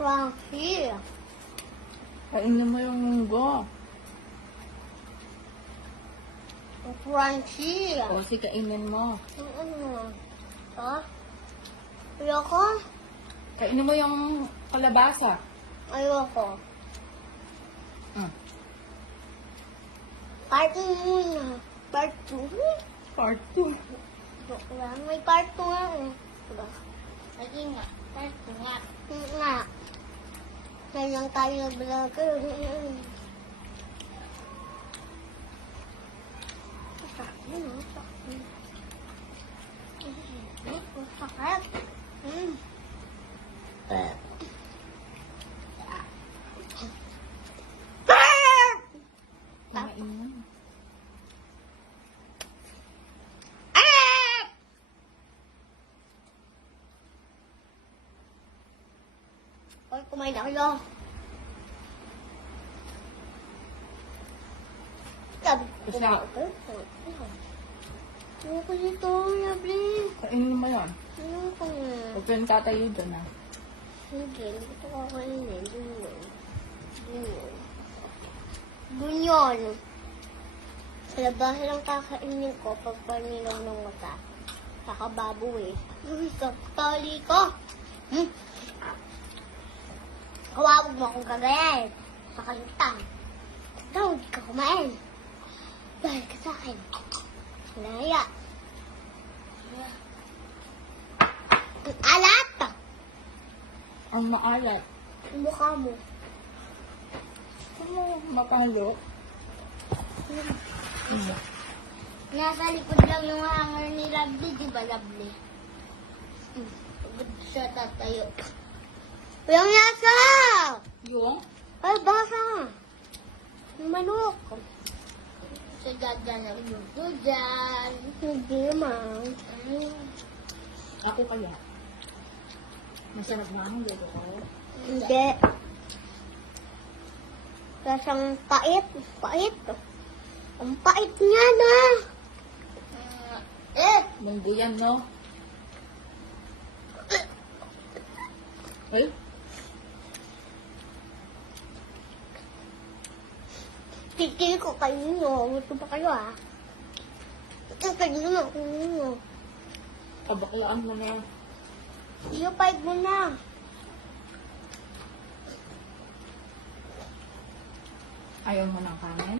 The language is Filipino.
Crunchy. Kainin mo yung munggo. Crunchy. O, sige, kainin mo. Ano? Ha? Ayoko? Kainin mo yung kalabasa. Ayoko. Hmm. Part 2 muna. Part 2? Part 2. May part 2 nga eh. Diba? Lagi nga. Part 2 nga. Nga. Ngayon lang tayo nag-vlogger. Sakit. Kumain mo. Hoy, kumain na kayo. Sabi ko, Basta. kumain ka. Ayoko nito, Yabli. Kainin mo yan. Ayoko na. Huwag kayong tatayo dyan, ha. Hindi, hindi ko kakainin. Bunyon. Bunyon. Bunyon. Sa labas lang kakainin ko pag panilaw ng mata. Kakababoy. Uy, kapali ko. Kawawag mo akong kagayan. Sakalintang. Daw, hindi ka kumain. Dahil ka sa akin. Naya. Ang alat! Ang maalat. Ang mukha mo. Ano, makalo? Nasa likod lang yung hanger ni Lovely, di ba Lovely? Pagod siya tatayo. Walang yasa! Yung? Ay, basa! Yung manok. Siya dyan nagluto dyan. Hindi naman. Ako kaya. Masarap na ang luto ko. Hindi. Kasang pait. Pait. Ang pait niya na. Munggo yan, no? Eh? Titili ko kayo nyo. Gusto pa kayo ah. Kayo na ako nyo. Kabaklaan mo na. Iyo, pait mo na. Ayaw mo ng kanin?